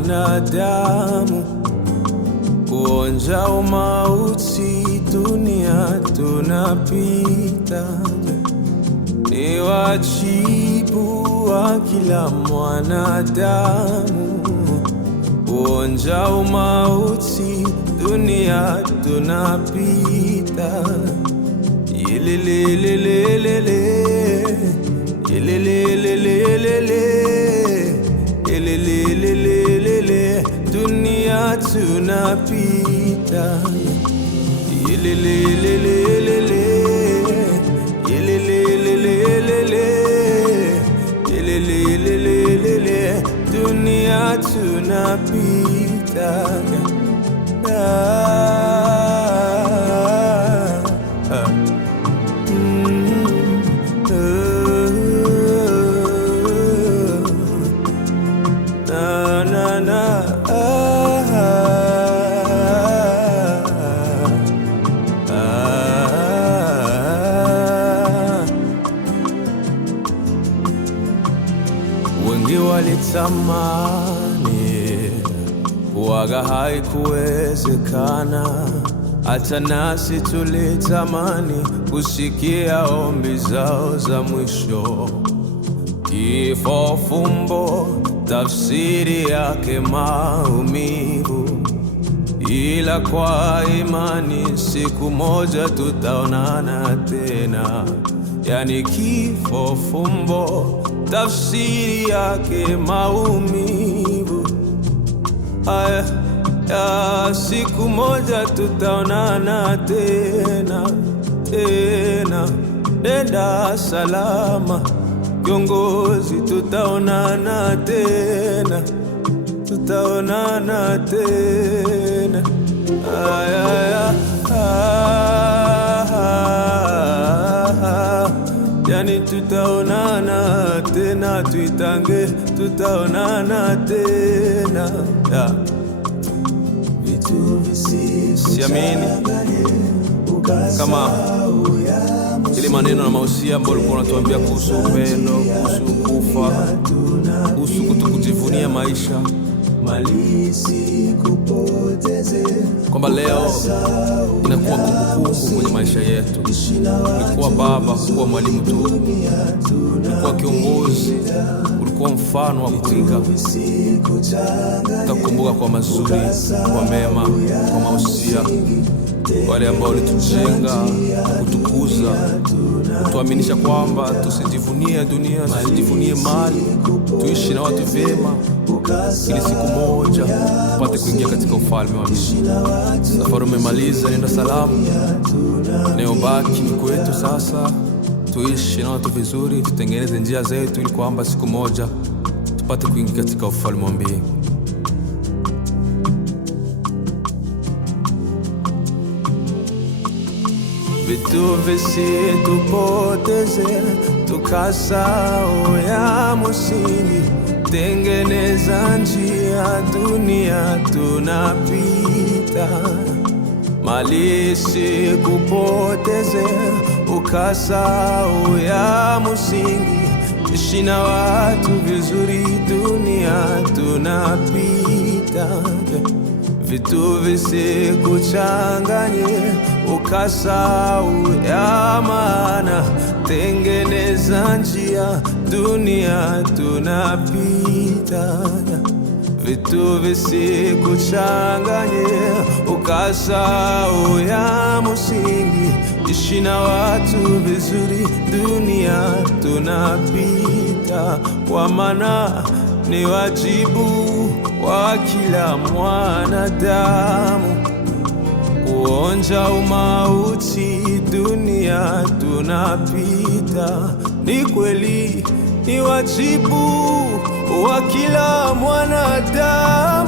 mwanadamu, kuonja umauti, dunia tunapita. Ni wajibu wa kila mwanadamu, kuonja umauti, dunia tunapita. Ilelelelelele, ilelelelelele, ilelelelelele, dunia tunapita. Ilelelelelele, ilelelelelele, ilelelelelele, dunia tunapita. Wengi walitamani kuaga haikuwezekana, hata nasi tulitamani kusikia ombi zao za mwisho. Kifo fumbo, tafsiri yake maumivu, ila kwa imani siku moja tutaonana tena. Yani kifo fumbo, tafsiri yake maumivu, ya siku moja tutaonana tena tena. Nenda salama kiongozi, tutaonana tena, tutaonana tena. Yani tutaonana tena, tuitange tutaonana tena. Siamini kama ile maneno na mausia ambayo ulikuwa unatuambia kuhusu upendo, kuhusu kufa, kuhusu kutokujivunia maisha, kwamba leo inakuwa kumbukumbu kwenye maisha yetu. Ulikuwa baba, ulikuwa mwalimu tu, ulikuwa kiongozi, ulikuwa mfano wa kuiga. Tutakukumbuka kwa mazuri, kwa mema, kwa mausia, wale ambao ulitujenga, kutukuza, kutuaminisha kwamba tusijivunie dunia, tusijivunie mali, tuishi na watu vyema, ili siku moja tupate kuingia katika ufalme wa mbinguni. Safari umemaliza, nenda salamu. Inayobaki ni kwetu sasa, tuishi na watu vizuri, tutengeneze njia zetu, ili kwamba siku moja tupate kuingia katika ufalme wa mbinguni. Vitu visitupoteze, tukasahau ya msingi. Tengeneza njia, dunia tunapita. Mali isikupoteze, ukasahau ya msingi. Ishi na watu vizuri, dunia tunapita. Vitu visikuchanganye, ukasahau ya maana. Tengeneza njia, dunia tunapita. Vitu visikuchanganye, ukasahau ya msingi. Ishi na watu vizuri, dunia tunapita. Kwa maana ni wajibu wa kila mwanadamu, kuonja umauti, dunia tunapita. Ni kweli, ni wajibu wa kila mwanadamu.